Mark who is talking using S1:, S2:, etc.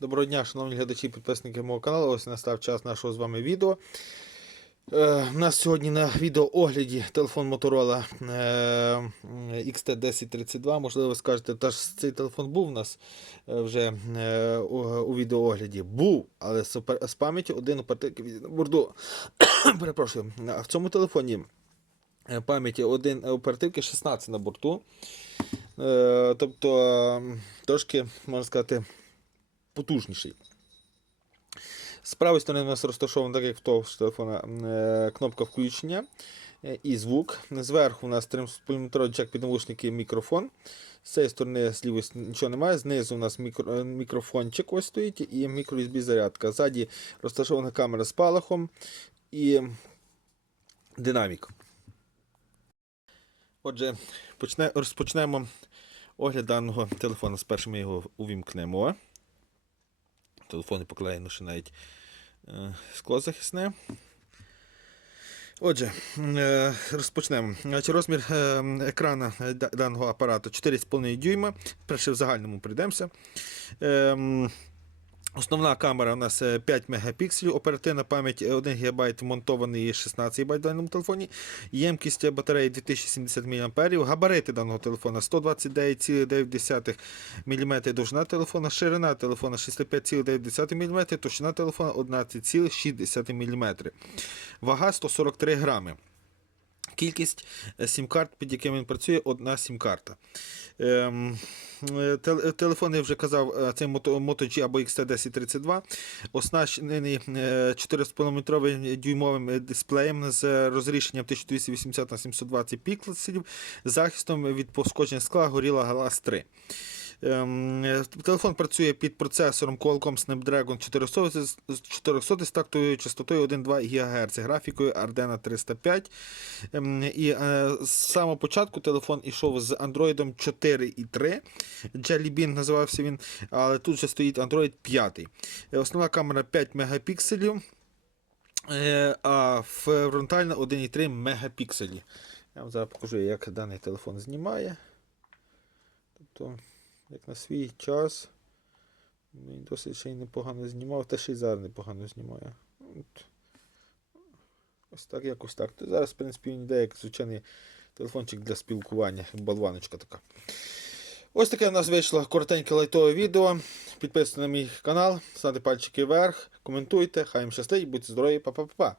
S1: Доброго дня, шановні глядачі і підписники мого каналу. Ось настав час нашого з вами відео. Е, у нас сьогодні на відеоогляді телефон Motorola е, XT1032. Можливо, ви скажете, та ж цей телефон був у нас е, вже е, у, у відеоогляді. Був, але з, з пам'яті один оперативки від борду. Перепрошую. В цьому телефоні е, пам'яті один оперативки 16 на борту. Е, тобто е, трошки, можна сказати, потужніший. З правої сторони у нас розташовано, так як в того телефона, е, кнопка включення е, і звук. Зверху у нас 3,5 джек під навушники мікрофон. З цієї сторони з нічого немає. Знизу у нас мікро, е, мікрофончик ось стоїть і мікро-USB зарядка. Ззаді розташована камера з палахом і динамік. Отже, почне, розпочнемо огляд даного телефона. Спершу ми його увімкнемо. Телефони поклеєно ще навіть е, скло захисне. Отже, е, розпочнемо. Розмір е, екрана даного апарату 4,5 дюйма. Перше в загальному прийдемося. Основна камера у нас е, 5 мегапікселів, оперативна пам'ять е, 1 ГБ вмонтований 16 ГБ в даному телефоні. Ємкість батареї 2070 мАh. Габарити даного телефона 129,9 мм довжина телефона, ширина телефона 65,9 мм, товщина телефона 11,6 мм. Вага 143 грами. Кількість е, сім-карт, під якими він працює, одна сім-карта. Ем, е, тел- телефон, я вже казав, е, це Moto, G або XT1032, оснащений е, 4,5 дюймовим е, дисплеєм з розрішенням 1280 на 720 пікселів, захистом від пошкодження скла Gorilla Glass 3. Ем, е, Телефон працює під процесором Qualcomm Snapdragon 400 з з 400 з тактовою частотою 1,2 ГГц, графікою Ardena 305. Ем, І е, з самого початку телефон ішов з Android 4.3. Jelly Bean називався він, але тут вже стоїть Android 5. Е, Основна камера 5 мегапікселів, а фронтальна 1,3 мегапікселі. Я вам зараз покажу, як даний телефон знімає. Тобто, як на свій час. Він досить ще й непогано знімав, та ще й зараз непогано знімає. От. Ось так, якось так. То зараз, в принципі, він йде як звичайний телефончик для спілкування, болваночка така. Ось таке у нас вийшло коротеньке лайтове відео. Підписуйтесь на мій канал, ставте пальчики вверх, коментуйте, хай їм щастить, будьте здорові, па-па-па.